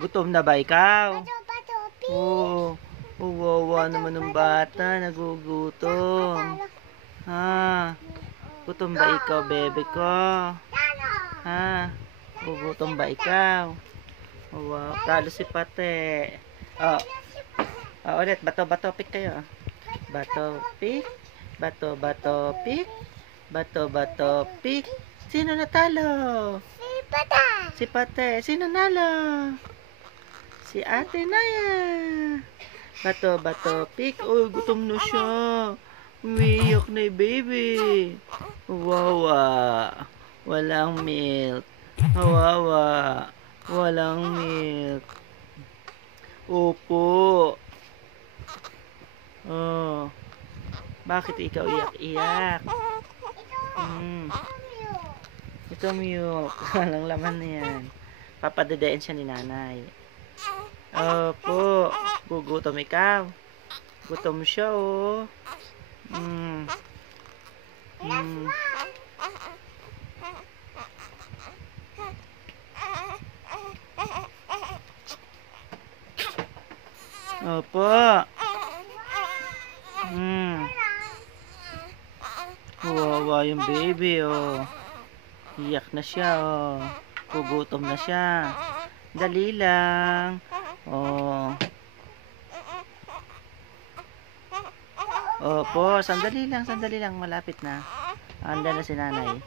Gutom na ba ikaw? Oo. Wawa naman ng bata. Nagugutom. Ha? Gutom ba ikaw, bebe ko? Ha? Gugutom ba ikaw? Wow. Talo si Pate. Oh. Ulit. Bato-bato pick kayo. Bato pick. Bato-bato pick. Bato-bato pick. Sino natalo? Si Pate. Sino nalo? Si Ate Naya. Bato-bato pick. Uy, gutom na siya. Umiiyak na yung baby. Wawa. Walang milk. Wawa. Walang milk. Opo. Oh. Bakit ikaw iyak-iyak? Ito milk. Walang laman na yan. Papadedein siya ni nanay. Opo. Gugutom ikaw. Gutom siya, oh. Opo. Wawa yung baby, oh. Iyak na siya, oh. Gugutom na siya. Dali lang. Oh. Opo, sandali lang, malapit na. Anda na si nanay.